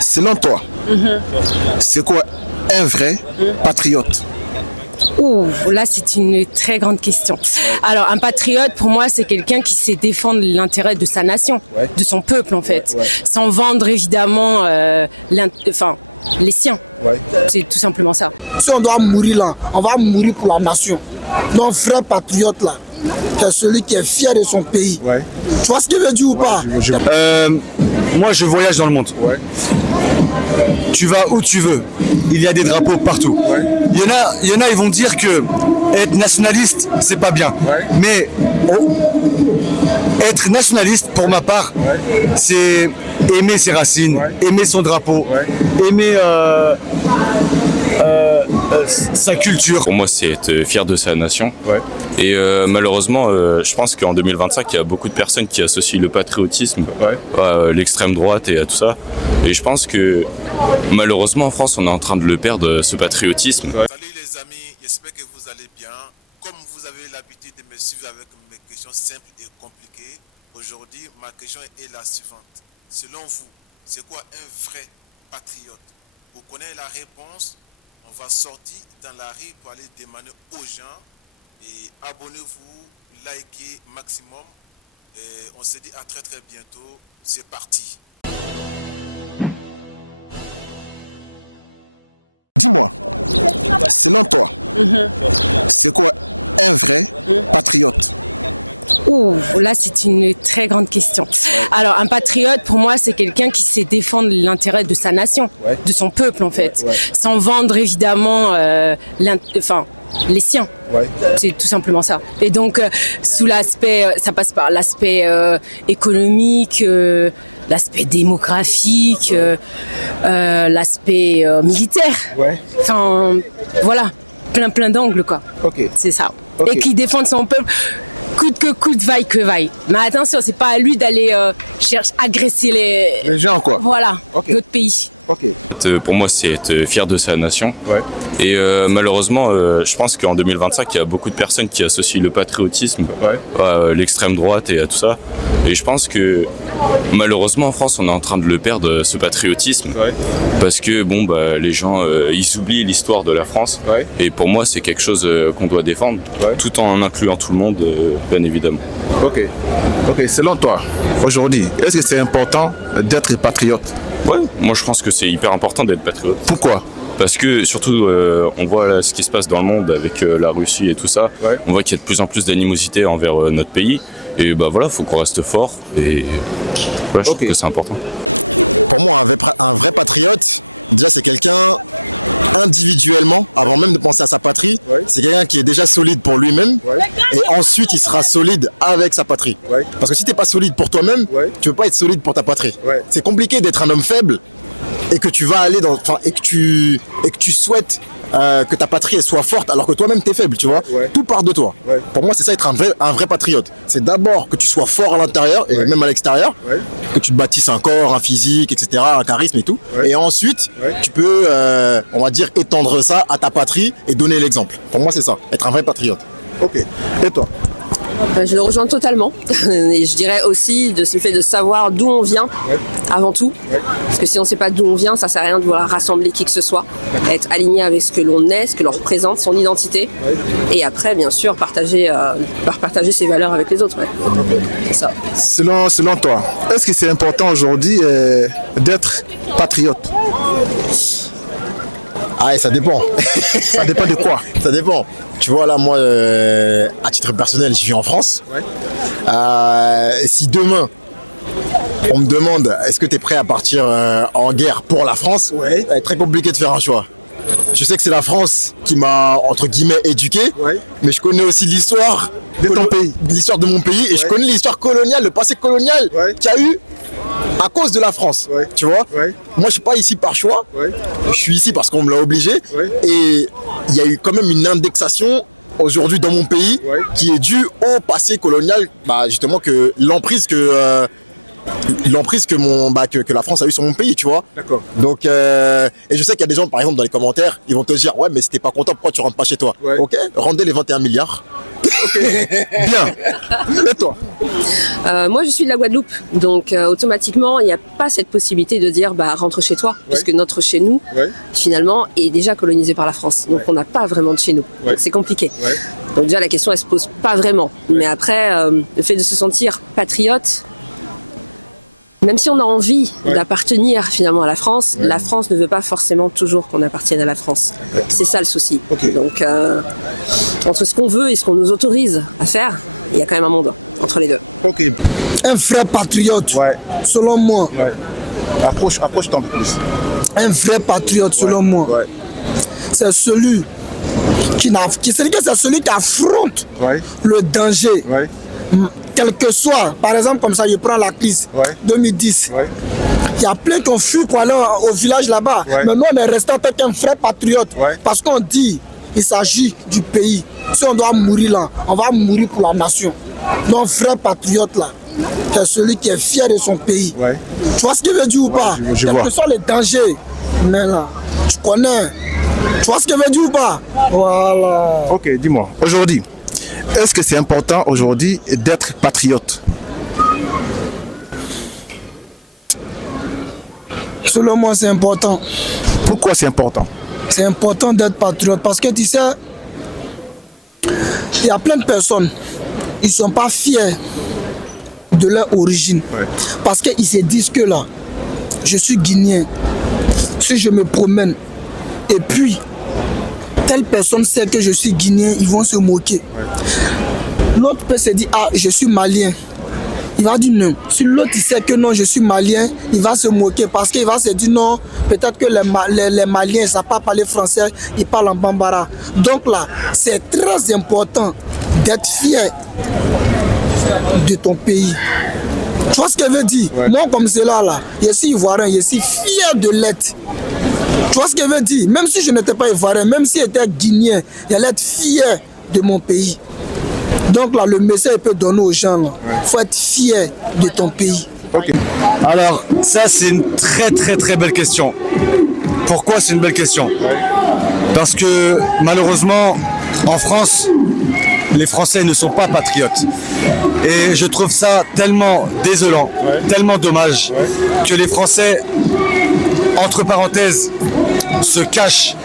Selon toi, c'est quoi un vrai patriote? Ouh, là c'est une très grande question. Alors un patriote pour moi c'est quelqu'un qui sait défendre l'intérêt de sa nation, de son peuple en fait, sans vendre évidemment les siens. C'est tout simplement ça. Si on doit mourir là, on va mourir pour la nation. Donc vrai patriote là, c'est celui qui est fier de son pays. Tu vois ce que je veux dire ou pas? Moi, je voyage dans le monde. Tu vas où tu veux. Il y a des drapeaux partout. Il y en a, ils vont dire que être nationaliste, c'est pas bien. Mais être nationaliste, pour ma part, c'est aimer ses racines, aimer son drapeau, aimer sa culture. Pour moi, c'est être fier de sa nation. Et malheureusement, je pense qu'en 2025, il y a beaucoup de personnes qui associent le patriotisme à l'extrême droite et à tout ça. Et je pense que malheureusement, en France, on est en train de le perdre, ce patriotisme. Salut les amis, j'espère que vous allez bien. Comme vous avez l'habitude de me suivre avec mes questions simples et compliquées, aujourd'hui, ma question est la suivante. Selon vous, c'est quoi un vrai patriote? Vous connaissez la réponse? On va sortir dans la rue pour aller demander aux gens. Et abonnez-vous, likez maximum. Et on se dit à très très bientôt. C'est parti. Dis-moi, selon toi, c'est quoi un vrai patriote? Ouh, là c'est une très grande question. Alors un patriote pour moi c'est quelqu'un qui sait défendre l'intérêt de sa nation, de son peuple en fait, sans vendre évidemment les siens. C'est tout simplement ça. Et donc sous l'aspect, ça passe par l'aspect économique, l'aspect démographique, l'aspect militaire. Enfin voilà, plein d'angles quoi. C'est ça. Et qui défendent son peuple coûte que coûte, vaille que vaille. Mais attention, c'est pas à lui d'aller chercher agresser les gens quoi. Voilà, d'autres pays. Pour moi, c'est être fier de sa nation. Et malheureusement, je pense qu'en 2025, il y a beaucoup de personnes qui associent le patriotisme à l'extrême droite et à tout ça. Et je pense que malheureusement, en France, on est en train de le perdre, ce patriotisme. Parce que les gens, ils oublient l'histoire de la France. Et pour moi, c'est quelque chose qu'on doit défendre, tout en incluant tout le monde, bien évidemment. Selon toi, aujourd'hui, est-ce que c'est important d'être patriote? Moi je pense que c'est hyper important d'être patriote. Pourquoi? Parce que surtout, on voit là, ce qui se passe dans le monde avec la Russie et tout ça. On voit qu'il y a de plus en plus d'animosité envers notre pays. Et voilà, faut qu'on reste fort. Et je trouve que c'est important. Pour moi, un vrai patriote, déjà c'est quelqu'un individuellement, avant même de penser à sa patrie, c'est quelqu'un qui est déjà solide pour lui-même et ensuite il sera solide avec sa patrie. Parce que si t'es pas solide pour toi-même, tu peux pas être solide pour ta patrie. C'est compliqué d'être un homme faible et que tu vas aller et que tu souhaites que ta patrie elle soit forte alors que toi-même t'es faible, tu vois. Tout part de toi. Pour moi c'est ça être un vrai patriote. C'est d'abord que tu sois fort à l'intérieur et même à l'extérieur, que tu te bâtisses un corps, un physique, etc., un charisme et tout. Et ensuite tu peux, on va dire, étendre ça à ta patrie et donner l'exemple. Pour moi c'est ça, être un vrai patriote. Et toi? Je le rejoins totalement. Et je dirais aussi le fait de savoir d'où on vient avant tout. Parce que si on ne sait pas d'où on vient, ça ne sert à rien de vouloir rassembler qui que ce soit. Être aligné avec ce que l'on est, ce que l'on représente, son identité. Et après, bien sûr, partager ses valeurs avec les autres. C'est ça. Selon toi, est-ce que c'est important aujourd'hui d'être patriote? Ça dépend. Ça dépend de quoi? Ça dépend. Tu vois là, moi, à titre personnel, je vis en France. Si demain, on me demande est-ce que tu es prêt à partir en guerre pour la France, ça va être très compliqué de faire un choix. Je sais que c'est la France qui m'a, entre guillemets, éduqué, mais je connais aussi l'histoire de ton pays, l'histoire de mon pays, et je connais l'histoire coloniale, le passé colonial qu'il y a eu à cause de la France, tu vois. Moi, je suis pas ici par choix, je suis ici parce qu'on me l'a obligé, et il y a eu quand même une indexation aujourd'hui dans mon pays qui est due au passé colonial, justement que l'emprise que l'emprise que la France a eu sur mon pays, tu vois. D'accord. Donc, et je sais qu'il y a des gens, par exemple, dans les commentaires, ils vont te dire, ouais, mais si t'es pas content, pourquoi tu rentres pas chez toi? Ouais. Ok, rendez les 21 milliards. Bien. Et toi? Moi, je suis de la Guadeloupe, donc automatiquement, il n'y a pas cette possibilité de dire rentre chez toi, puisque notre chez nous, finalement, est déjà colonisé par la France. Donc, on n'a pas vraiment de chez nous. Donc, c'est compliqué. Donc, déjà, la question, elle se pose pas vraiment. Mais après, le fait de se sentir patriote, même si on a envie d'appartenir finalement à la France ne veut pas forcément toujours qu'on appartienne à la France. C'est ça le souci. Donc, entre ce qu'on veut et ce qu'on nous autorise à faire, il y a quand même un monde entre les deux. Ok. Un vrai patriote, selon moi. Approche-toi un peu plus. Un vrai patriote, selon moi. C'est celui qui affronte le danger. Quel que soit, par exemple, comme ça, je prends la crise 2010. Il y a plein qui ont fui pour aller au village là-bas. Mais nous, on est resté en tant qu'un vrai patriote. Parce qu'on dit, il s'agit du pays. Si on doit mourir là, on va mourir pour la nation. Donc, vrai patriote là, c'est celui qui est fier de son pays. Tu vois ce qu'il veut dire ou pas? Quels que soient les dangers. Mais là, tu connais. Tu vois ce qu'il veut dire ou pas? Voilà. Ok, dis-moi. Aujourd'hui, est-ce que c'est important aujourd'hui d'être patriote? Selon moi, c'est important. Pourquoi c'est important? C'est important d'être patriote parce que tu sais, il y a plein de personnes, ils ne sont pas fiers de leur origine. Parce qu'ils se disent que là, je suis guinéen. Si je me promène et puis telle personne sait que je suis guinéen, ils vont se moquer. L'autre peut se dire, ah, je suis malien. Il va dire non. Si l'autre il sait que non, je suis malien, il va se moquer parce qu'il va se dire non, peut-être que les Maliens ne savent pas parler français, ils parlent en bambara. Donc là, c'est très important d'être fier de ton pays. Tu vois ce qu'elle veut dire? Moi, comme cela, là, je suis ivoirien, je suis fier de l'être. Tu vois ce qu'elle veut dire? Même si je n'étais pas ivoirien, même si j'étais guinéen, j'allais être fier de mon pays. Donc là, le message peut donner aux gens, il faut être fier de ton pays. Alors, ça c'est une très très très belle question. Pourquoi c'est une belle question? Parce que malheureusement, en France, les Français ne sont pas patriotes. Et je trouve ça tellement désolant, tellement dommage que les Français, entre parenthèses, se cachent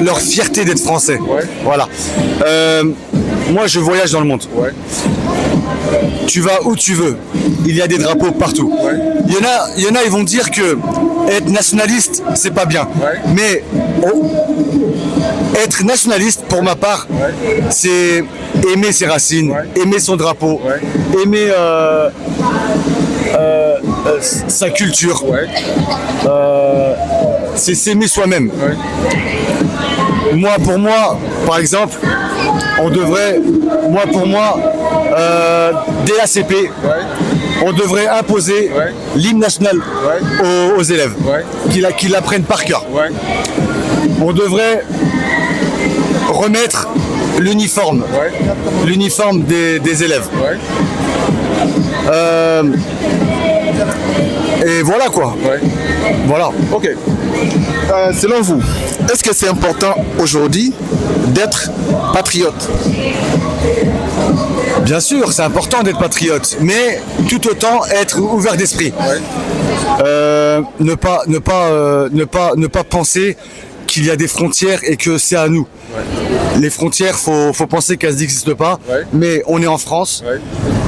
leur fierté d'être français. Voilà. Moi, je voyage dans le monde. Tu vas où tu veux. Il y a des drapeaux partout. Il y en a, ils vont dire que être nationaliste, c'est pas bien. Mais être nationaliste, pour ma part, c'est aimer ses racines, aimer son drapeau, aimer sa culture. C'est s'aimer soi-même. Pour moi, par exemple, on devrait, DACP, on devrait imposer l'hymne national aux élèves, qu'ils l'apprennent par cœur. On devrait remettre l'uniforme des élèves. Et voilà quoi. Voilà. Ok. Selon vous, est-ce que c'est important aujourd'hui d'être patriote? Bien sûr, c'est important d'être patriote, mais tout autant être ouvert d'esprit. Ne pas penser qu'il y a des frontières et que c'est à nous. Les frontières, faut penser qu'elles n'existent pas, mais on est en France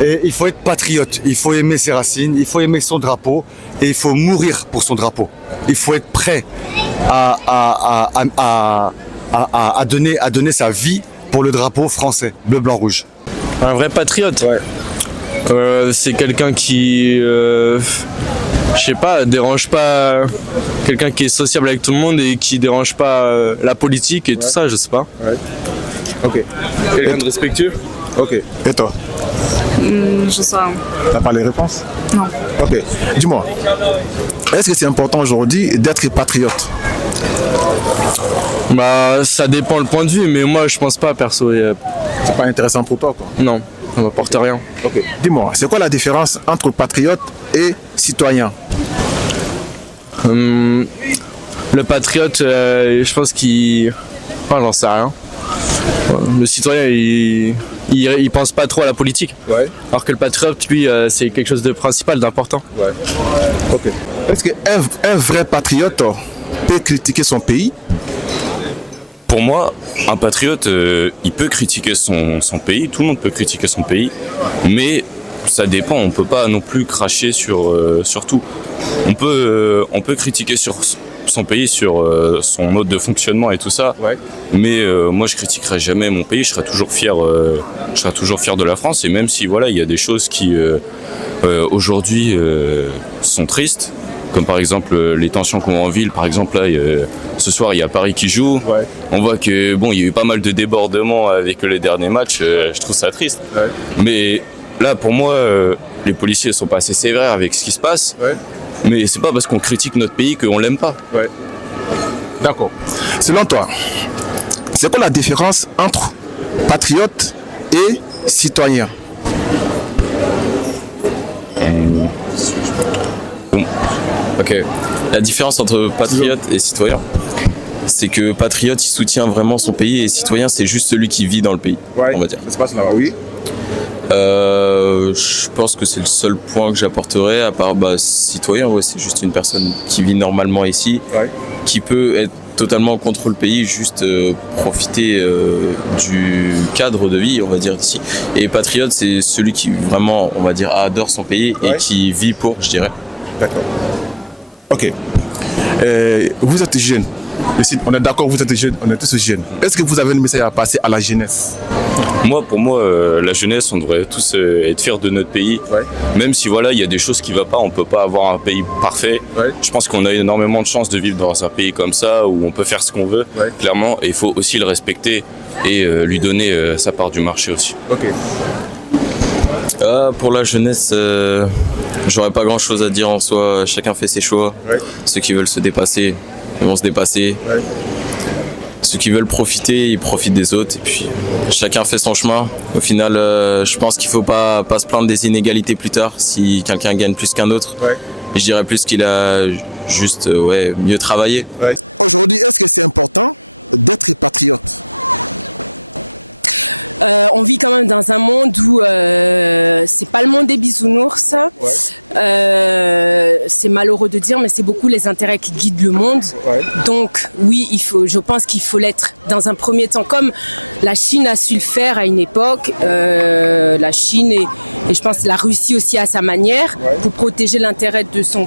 et il faut être patriote, il faut aimer ses racines, il faut aimer son drapeau et il faut mourir pour son drapeau. Il faut être prêt à donner sa vie pour le drapeau français, bleu, blanc, rouge. Un vrai patriote, c'est quelqu'un qui, je sais pas, dérange pas, quelqu'un qui est sociable avec tout le monde et qui dérange pas la politique et tout ça, je sais pas. Ok. Quelqu'un de respectueux. Ok. Et toi? Je sais pas. T'as pas les réponses? Non. Ok. Dis-moi, est-ce que c'est important aujourd'hui d'être patriote? Bah, ça dépend le point de vue, mais moi je pense pas perso. C'est pas intéressant pour toi quoi? Non. ça m'apporte rien. Ok. Dis-moi, c'est quoi la différence entre patriote et citoyen? Le patriote, je pense qu'il... Enfin, j'en sais rien. Le citoyen, il pense pas trop à la politique. Ouais. Alors que le patriote, lui, c'est quelque chose de principal, d'important. Ouais. Ok. Est-ce qu'un vrai patriote peut critiquer son pays? Pour moi, un patriote, il peut critiquer son pays, tout le monde peut critiquer son pays, mais ça dépend, on peut pas non plus cracher sur tout. On peut critiquer sur son pays, sur son mode de fonctionnement et tout ça, Ouais. mais moi je critiquerai jamais mon pays, je serai toujours fier de la France, et même si voilà, il y a des choses qui aujourd'hui sont tristes, comme par exemple les tensions qu'on voit en ville. Par exemple là, ce soir il y a Paris qui joue. Ouais. On voit que bon, il y a eu pas mal de débordements avec les derniers matchs. Je trouve ça triste. Ouais. Mais là, pour moi, les policiers sont pas assez sévères avec ce qui se passe. Ouais. Mais c'est pas parce qu'on critique notre pays qu'on l'aime pas. Ouais. D'accord. Selon toi, c'est quoi la différence entre patriote et citoyen? Ok. La différence entre patriote et citoyen, c'est que patriote, il soutient vraiment son pays et citoyen, c'est juste celui qui vit dans le pays, on va dire. Ça se passe là, oui. Je pense que c'est le seul point que j'apporterais, à part citoyen, ouais, c'est juste une personne qui vit normalement ici, Ouais. qui peut être totalement contre le pays, juste profiter du cadre de vie, on va dire, ici. Et patriote, c'est celui qui vraiment, on va dire, adore son pays Ouais. et qui vit pour, je dirais. D'accord. Ok. Vous êtes jeune. On est d'accord, vous êtes jeune, on est tous jeunes. Est-ce que vous avez un message à passer à la jeunesse? Pour moi, la jeunesse, on devrait tous être fiers de notre pays. Ouais. Même si voilà, il y a des choses qui ne vont pas, on peut pas avoir un pays parfait. Ouais. Je pense qu'on a énormément de chance de vivre dans un pays comme ça, où on peut faire ce qu'on veut, Ouais. clairement, et il faut aussi le respecter et lui donner sa part du marché aussi. Ok. Pour la jeunesse, j'aurais pas grand chose à dire en soi, chacun fait ses choix. Ouais. Ceux qui veulent se dépasser, ils vont se dépasser. Ouais. Ceux qui veulent profiter, ils profitent des autres. Et puis chacun fait son chemin. Au final, je pense qu'il faut pas se plaindre des inégalités plus tard si quelqu'un gagne plus qu'un autre. Ouais. Je dirais plus qu'il a juste mieux travaillé. Ouais. Aujourd'hui, est-ce que c'est important d'être patriote? On vit quand même dans un monde où c'est pas le monde des bisounours. C'est malheureux de dire, mais c'est beaucoup les intérêts qui guident le monde. Ouais. Donc oui, je pense qu'il faut l'être dans un premier temps, comme la Chine a su le faire à une époque. La Chine et je pense la Russie aussi à sa manière, pour protéger l'intérêt de ses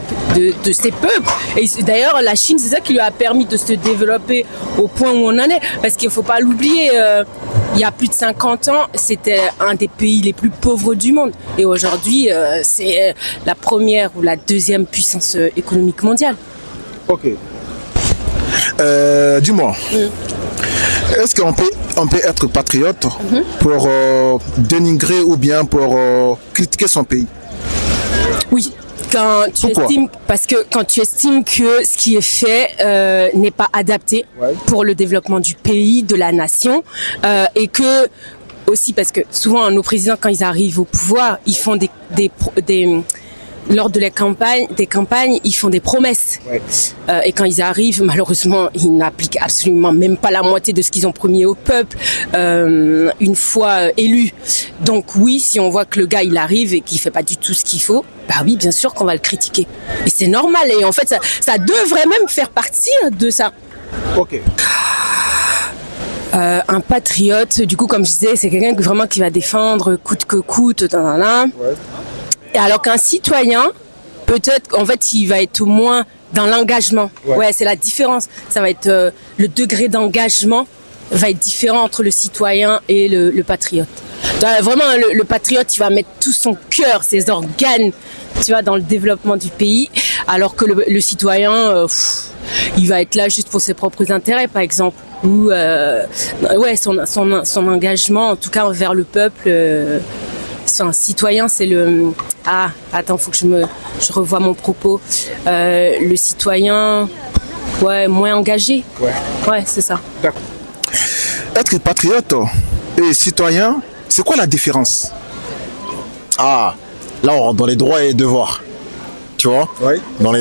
peuples. Et d'ailleurs, la Chine, c'est ça qui lui a permis de se développer au point où on en est, parce qu'il faut pas l'oublier. Il y a plus de 50 ans, c'était un des pays les plus pauvres du monde. Et aujourd'hui, c'est la première ou la deuxième puissance économique mondiale. Ok. Dis-moi, est-ce qu'on peut être patriote pour dénigrer ou bien pour critiquer son pays? Oui. Quand tu estimes que ce qui est fait n'est pas adapté pour le développement du pays, de la nation, et que aussi parce que souvent nos présidents, quand ils arrivent au pouvoir, ils font lors de des campagnes, ils font des promesses. Et quand ils arrivent, malheureusement, ils n'appliquent absolument même pas la moitié de ce qu'ils ont promis au peuple une fois élus. Donc oui, si on voit que le gars, il arrive et qu'il fait pas du tout ce qu'il faut, bah oui, bien sûr qu'on va le critiquer. Et c'est normal. Et en fait, ça devrait même faire partie de ça. Ok. Un patriote, du coup, comme je disais, c'est quelqu'un vraiment qui va défendre coûte que coûte, Et alors qu'un citoyen, peut-être, en fait, il va être au moins dans l'engagement. Ouais, c'est la différence. Ça va être le degré d'engagement va être différent entre le citoyen et le patriote. Vraiment, le patriote, il va mettre tout son cœur, ses organes, tu vois, dans le développement du pays, alors que le citoyen, il va être là juste pour ses propres intérêts, par exemple, ou son engagement, en tout cas envers le peuple. Un citoyen, c'est le... Ah, attends, faut que je revoie mon propos. Le citoyen, moins engagé. Ouais, c'est ça. D'accord. Être patriote et citoyen, c'est quoi la différence? Ah, là on rentre dans les droits et les devoirs. Tu vois? Dans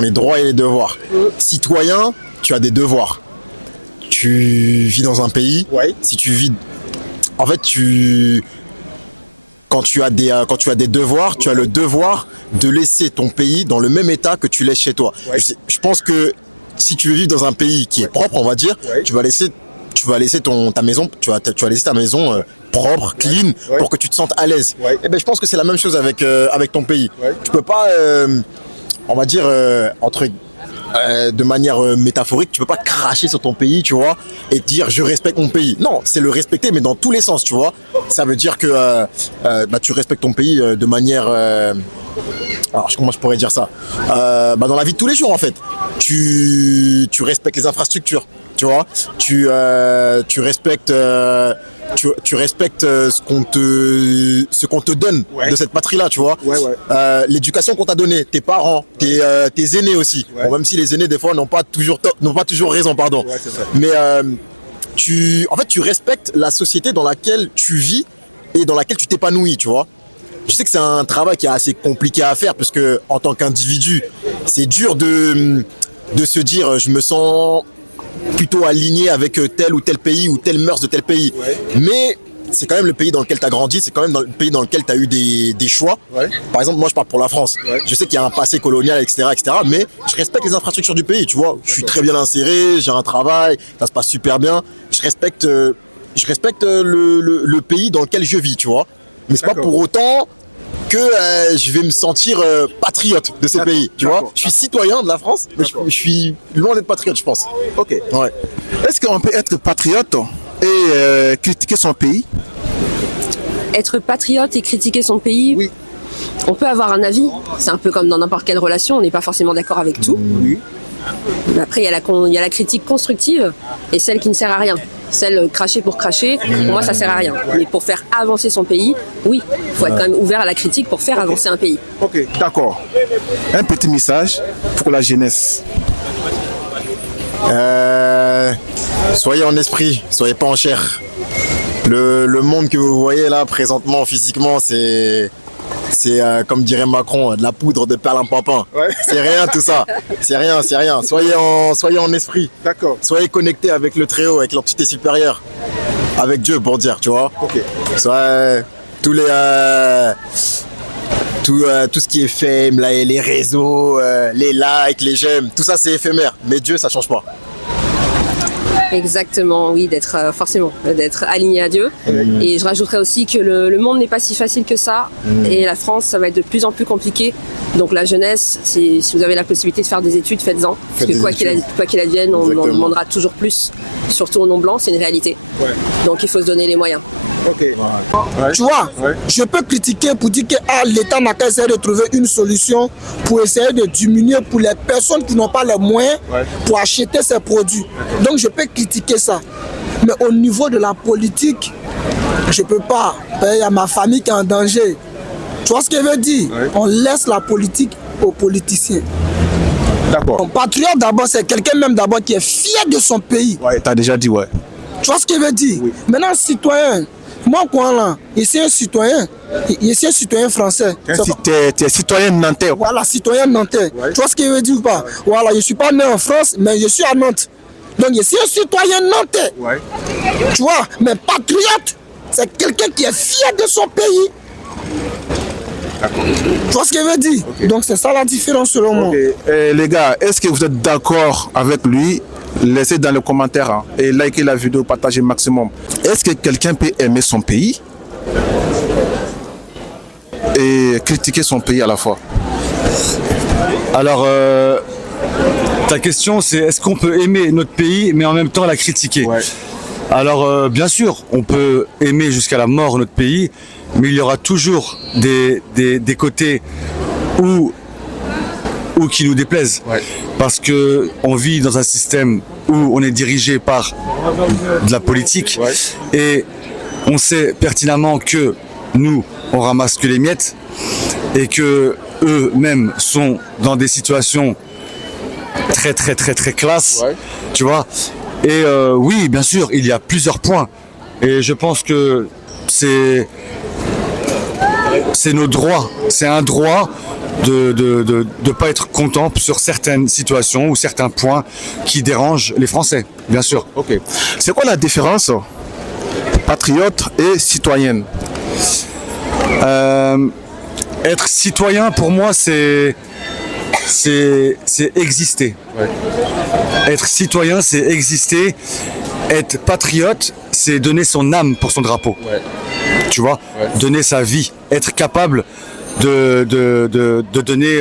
les droits et les devoirs. Citoyen, tu as des devoirs. Tu vis dans un pays. Si tu vis... En fait, quand tu as des devoirs, tu as le devoir de laisser ton pays dans le même état que tu laisses chez toi. Je pense que si tu veux vivre dans un pays qui est propre, on va dire, tu vas laisser ta maison, tu vas laisser ta maison propre, clean, pour que tu te sentes à l'aise. Et ben je pense que c'est la même chose avec ton pays. Tu peux pas, on va dire de manière métaphorique, tu peux pas cracher sur ton pays, tu vois, et dire je respecte mon pays. Non, c'est le respecter, mais dans tous les sens, tu vois. Ça veut dire que tu respectes ton pays de manière... alors comment je pourrais dire ça, dans la vie de tous les jours en fait. Tu respectes les infrastructures, tu vois. Tu respectes tu respectes ce qu'on te donne de cette patrie-là, tu vois. L'éducation qu'on t'a donnée, tes parents, tes aînés aussi. Bon, même si les aînés, des fois, n'ont pas toujours raison, pardon. Mais tu respectes la société dans laquelle tu vis et dans laquelle tu t'épanouis, tu vois. Je sais que c'est un travail qui est assez compliqué à faire parce que en tant qu'individu, c'est dur de se dire je me sens plutôt aligné avec tel ou tel pays ou telle mœurs de tel pays. Mais c'est quand même le pays dans lequel tu as grandi, c'est quand même le pays dans lequel tu as eu des choix. Par exemple, moi je parle pour la France. Je sais qu'il y a un passé colonial, etc., mais je respecte les infrastructures du pays, tu vois. Je suis très bien inséré, j'ai un travail, ça se passe super bien. Je respecte le pays dans lequel je vis, tu vois. Mais c'est pas pour autant que je vais me sentir patriote de ces pays, tu vois. Je suis citoyen de la France, mais je suis loin d'être patriote, je pense. Ok. Est-ce qu'on peut être patriote et critiquer son pays? Être patriote et critiquer son pays, oui. On peut avoir un avis, c'est un peu comme dans n'importe quelle relation, on n'est pas forcément d'accord avec tout. Oui. Mais après, il y a la critique constructive et celle qui ne sert à rien. Celle cracher pour cracher, pour moi ça sert à rien. Mais pour faire avancer son pays, oui, il faut être quand même ouvert à la critique pour faire avancer un pays. Ok, d'accord. Un petit message pour la jeunesse. Soyez en esprit, soyez pas en chair. Le monde que vous voyez là présentement, physiquement, c'est comme dirait Macron, de la poudre de perlimpinpin. C'est rien tout ça. C'est rien. Soyez en esprit. D'accord. Soyez connectés avec le Très-Haut, avec l'entité supérieure. Avec Dieu pour dire, tu vois. Ok. Tout ce qui est fame, là, les réseaux, les likes, les j'aime, tout ça c'est éphémère. Mais Dieu, ça change pas. Exactement, oui, d'être aligné à Dieu. Et je rajouterais aussi que le monde n'est pas si facile que ça. Et la France, ça va être de plus en plus compliqué. Donc la jeunesse, si vous avez la possibilité de faire des études, faites-en. Parce que quoi qu'il advienne, on en demandera toujours plus. Surtout au non-blanc, c'est une réalité. Donc il faut se donner les moyens. Tu vois, je peux critiquer pour dire que l'État n'a qu'à essayer de trouver une solution pour essayer de diminuer pour les personnes qui n'ont pas les moyens pour acheter ces produits. Donc je peux critiquer ça. Mais au niveau de la politique, je peux pas. Il y a ma famille qui est en danger. Tu vois ce que je veux dire? On laisse la politique aux politiciens. D'accord. Un patriote d'abord, c'est quelqu'un même d'abord qui est fier de son pays. Tu as déjà dit, Tu vois ce que je veux dire? Maintenant, citoyen. Moi, quoi là, je suis un citoyen. Je suis un citoyen français. Tu es citoyen nantais. Voilà, citoyen nantais. Tu vois ce que je veux dire ou pas? Voilà, je ne suis pas né en France, mais je suis à Nantes. Donc, je suis un citoyen nantais. Tu vois, mais patriote, c'est quelqu'un qui est fier de son pays. Tu vois ce que je veux dire? Donc, c'est ça la différence selon moi. Les gars, est-ce que vous êtes d'accord avec lui? Laissez dans les commentaires et likez la vidéo, partagez maximum. Est-ce que quelqu'un peut aimer son pays et critiquer son pays à la fois? Alors, ta question c'est est-ce qu'on peut aimer notre pays mais en même temps la critiquer? Alors, bien sûr, on peut aimer jusqu'à la mort notre pays, mais il y aura toujours des côtés où qui nous déplaisent. Parce que on vit dans un système où on est dirigé par de la politique et on sait pertinemment que nous, on ramasse que les miettes et que eux-mêmes sont dans des situations très classe, tu vois. Et oui, bien sûr, il y a plusieurs points et je pense que c'est nos droits. C'est un droit de pas être content sur certaines situations ou certains points qui dérangent les Français, bien sûr. Ok. C'est quoi la différence patriote et citoyenne? Être citoyen, pour moi, c'est exister. Ouais. Être citoyen, c'est exister. Être patriote, c'est donner son âme pour son drapeau. Ouais. Tu vois, Ouais. donner sa vie, être capable de donner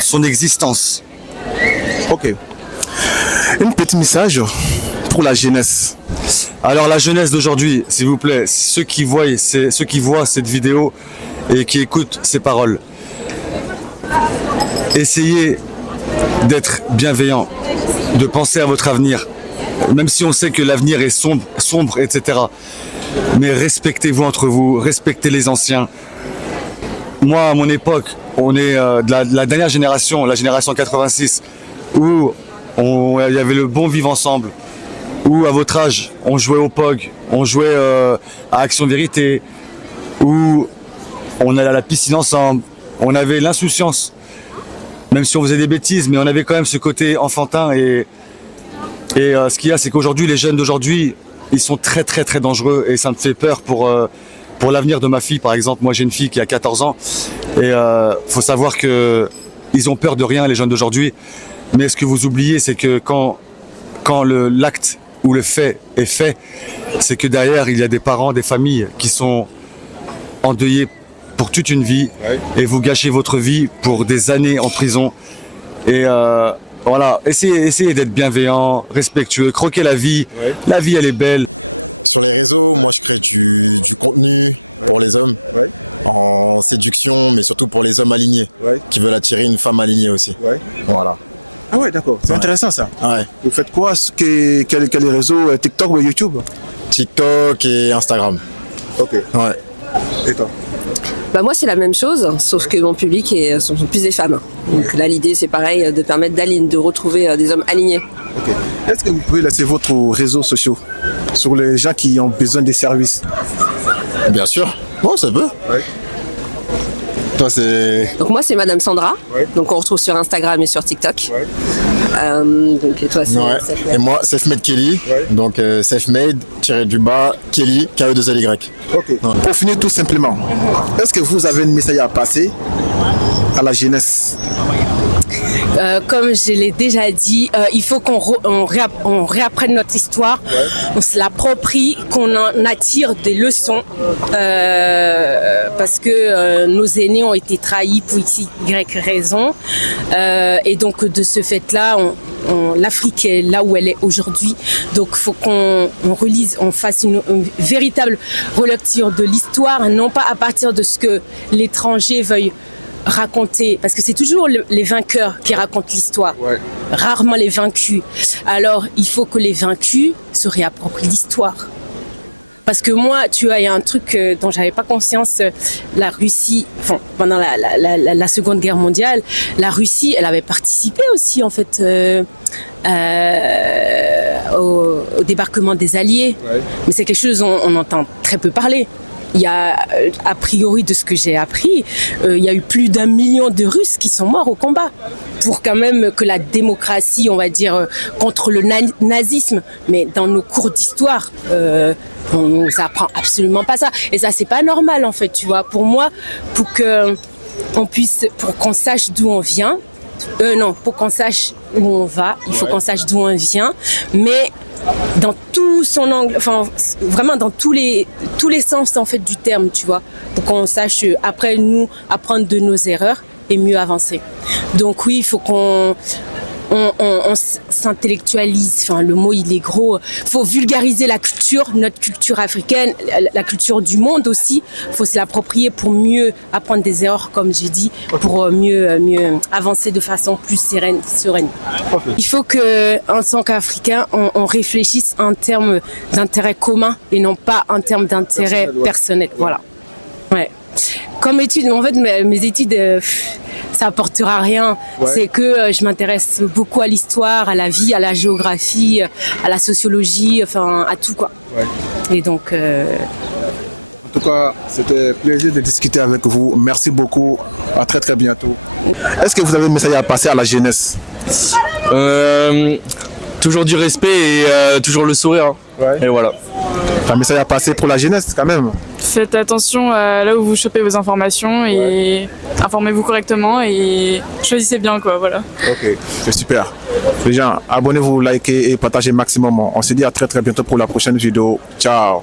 son existence. Ok. Un petit message pour la jeunesse. Alors la jeunesse d'aujourd'hui, s'il vous plaît, ceux qui voient cette vidéo et qui écoutent ces paroles, essayez d'être bienveillant, de penser à votre avenir, même si on sait que l'avenir est sombre, etc. Mais respectez-vous entre vous, respectez les anciens. Moi, à mon époque, on est de la dernière génération, la génération 86, où il y avait le bon vivre ensemble, où à votre âge, on jouait au POG, on jouait à Action Vérité, où on allait à la piscine ensemble, on avait l'insouciance, même si on faisait des bêtises, mais on avait quand même ce côté enfantin. Et ce qu'il y a, c'est qu'aujourd'hui, les jeunes d'aujourd'hui, ils sont très très très dangereux, et ça me fait peur pour l'avenir de ma fille, par exemple. Moi, j'ai une fille qui a 14 ans, et faut savoir que ils ont peur de rien, les jeunes d'aujourd'hui. Mais ce que vous oubliez, c'est que quand l'acte ou le fait est fait, c'est que derrière, il y a des parents, des familles qui sont endeuillés pour toute une vie, Ouais. et vous gâchez votre vie pour des années en prison. Et voilà, essayez d'être bienveillant, respectueux, croquez la vie. Ouais. La vie, elle est belle. Sur les réseaux, moi je crée du contenu pour les hommes, Ouais. en séduction, mais surtout pour les hommes alignés, Ouais. qui veulent attirer une femme alignée aussi. Ouais. Voilà. Ah ouais, d'accord. C'est intéressant ça. Ouais. Vous faites quoi? Quels réseaux? TikTok ou YouTube? TikTok et Instagram. Ok. Ouais. Et toi? Bah moi c'est la même chose, sauf que mon public sont plus des femmes. Donc là l'idée c'est pareil, de permettre de retrouver des hommes alignés. Ok. Est-ce que vous pouvez laisser votre réseaux sociaux sur les gens qui ont besoin des services? Bien sûr. Oh, ça peut. Ouais. Toi, c'est. Donc moi c'est Madame Sandra, Ouais. donc on retrouve sur Instagram et sur TikTok. Ouais. Donc et toi c'est... Ouais. c'est- Et moi, Selfmade Kelly. Ouais. Donc, Selfmade-du-bas Kelly, K-E-2-L-Y. Ok. Pour finir tout simplement, est-ce que vous avez un message à passer à la jeunesse? Comme je l'ai déjà dit, il faut on réapprenne notre histoire, on se l'approprie, qu'on en attire des leçons, parce que nos aînés ont été trahis pour x, y raison. Et donc de ce fait-là, l'Afrique est là où elle est aujourd'hui. Donc il faut qu'on relise, on fasse une véritable relecture de l'histoire, non pas à partir de ce que l'étranger veuille raconter, parce que c'est toujours les vainqueurs qui racontent l'histoire, Ouais. rarement les vaincus. Alors il faut que les vaincus se réapproprient l'histoire. Parce que moi, tu vois, il y a un truc dont j'avais pas conscience. La Russie, enfin, pendant la Seconde Guerre mondiale, la Russie, elle avait participé aussi en fait au débarquement des Alliés. Ouais. Mais c'est quelque chose dont on entend très peu parler. Il y a, a priori, de ce que j'ai appris, il y a eu plus d'1 million de Russes qui sont morts au combat pour quand même que la démocratie, on va dire, contre le nazisme. Mais dans nos cours d'histoire, on nous apprend absolument pas ça. Et ça, c'est pas normal, en fait, tu vois. Pour moi, pour qu'on sache d'où on vient, non, pour qu'on sache où on va, il faut qu'on sache d'où on vient, mais dans tout son angle, enfin vraiment dans tous les sens en fait du terme, tu vois, pour qu'on sache après nous apprendre de nos erreurs et mieux avancer. Donc oui, il faut qu'on s'intellectualise, enfin le mot il est gros, faut vulgariser la culture, notre culture africaine, la culture du monde aussi, faut se l'approprier pour mieux apprendre des erreurs comme j'ai dit, pour mieux avancer de façon plus sereine. Il faut que en tant qu'Africain, on réfléchisse en termes d'intérêt commun et non pas en termes d'intérêt personnel. Voilà. Ouais. Comme études, en fait, mes études, ça apportera rien. Ouais. C'est que je m'intéresse beaucoup à l'histoire, à la vie, à la géographie, à la sociologie, enfin à tout quoi. Ouais. Et donc. En tout tout cas, c'était un plaisir de discuter avec vous. Merci beaucoup. À très très bientôt. Est-ce que vous avez un message à passer à la jeunesse? Toujours du respect et toujours le sourire. Ouais. Et voilà. Un message à passer pour la jeunesse quand même. Faites attention là où vous chopez vos informations et informez-vous correctement et choisissez bien quoi, voilà. Ok, c'est super. Les gens, abonnez-vous, likez et partagez maximum. On se dit à très très bientôt pour la prochaine vidéo. Ciao.